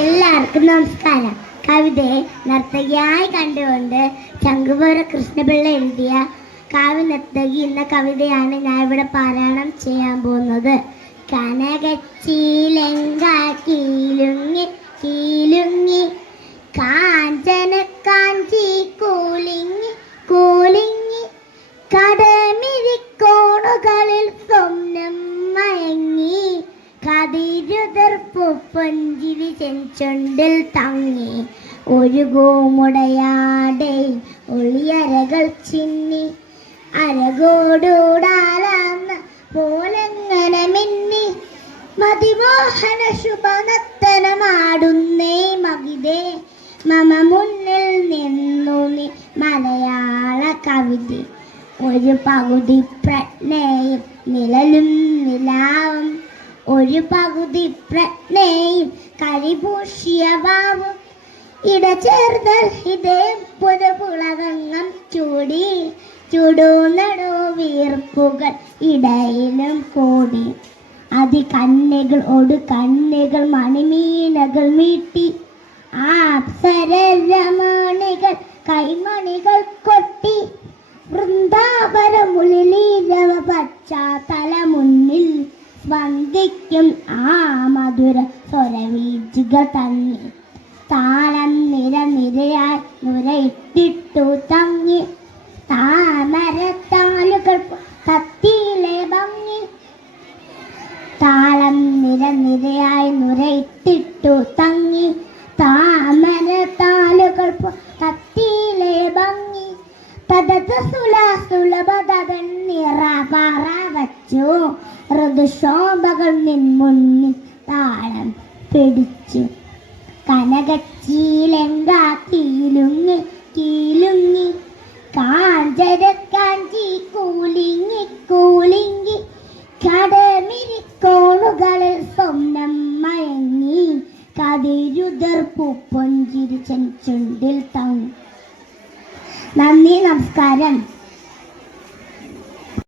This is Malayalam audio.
എല്ലാവർക്കും നമസ്കാരം. കവിതയെ നർത്തകിയായി കണ്ടുകൊണ്ട് ശംഖുപുര കൃഷ്ണപിള്ള എഴുതിയ കാവ്യ നർത്തകി എന്ന കവിതയാണ് ഞാൻ ഇവിടെ പാരായണം ചെയ്യാൻ പോകുന്നത്. കനകച്ചീലങ്ക പൊഞ്ചിരി ചെഞ്ചുണ്ടിൽ തങ്ങി. ഒരു ഗോമുടയാടെ ഒളിയരകൾ ചിന്നി. അരകോടൂടാലാന്ന പോലെങ്ങനെ മിന്നി. മതിമോഹന ശുഭനത്തനമാടുന്നേ മകിതേ. മമ മുന്നിൽ നിന്നു നീ മലയാള കവിത. ഒരു പകുതി പ്രജ്ഞയും നിഴലും നിലാവും. ഒരു പകുതി പ്രജ്ഞയും കരിപൂഷിയ ഭാവം ഇടചേർന്നൽ ഇതേ പുതുപുളകങ്ങം ചൂടി. ചുടുനടു വീർപ്പുകൾ ഇടയിലും കൂടി. അതി കണ്ണുകൾ ഒടു കണ്ണുകൾ മണിമീനകൾ മീട്ടി. ആ അപ്സരമണികൾ കൈമണികൾ കൊട്ടി. വൃന്ദാവനമുള്ളിലീരവ പശ്ചാത്തല മുന്നിൽ സ്പന്ദിക്കും ആ മധുര സ്വരവീജുക തന്നെ. താളം നിര നിരയായി നുരയിട്ടിട്ടു തങ്ങി. താമരത്താലുകൾ കത്തിയിലെ ഭംഗി. താളം നിര നിരയായി നുരയിട്ടിട്ടു തങ്ങി. താമരത്താലുകൾ കത്തിയിലെ ഭംഗി. തദത് സുല സുലഭതൻ നിറ പറ വച്ചു. ഋതുശോഭകൾ നിൻ മുന്നിൽ താളം പിടിച്ചു. കനകച്ചീലങ്ക കീലുങ്ങി കീലുങ്ങി? കാഞ്ചര കാഞ്ചി കൂലിങ്ങി കൂലിങ്ങി. കടമിരിക്കോണുകളിൽ സ്വപ്നം മയങ്ങി. കതിരുതർപ്പു പൊഞ്ചിരി ചുണ്ടിൽ തങ്ങി നന്ദി നമസ്കാരം.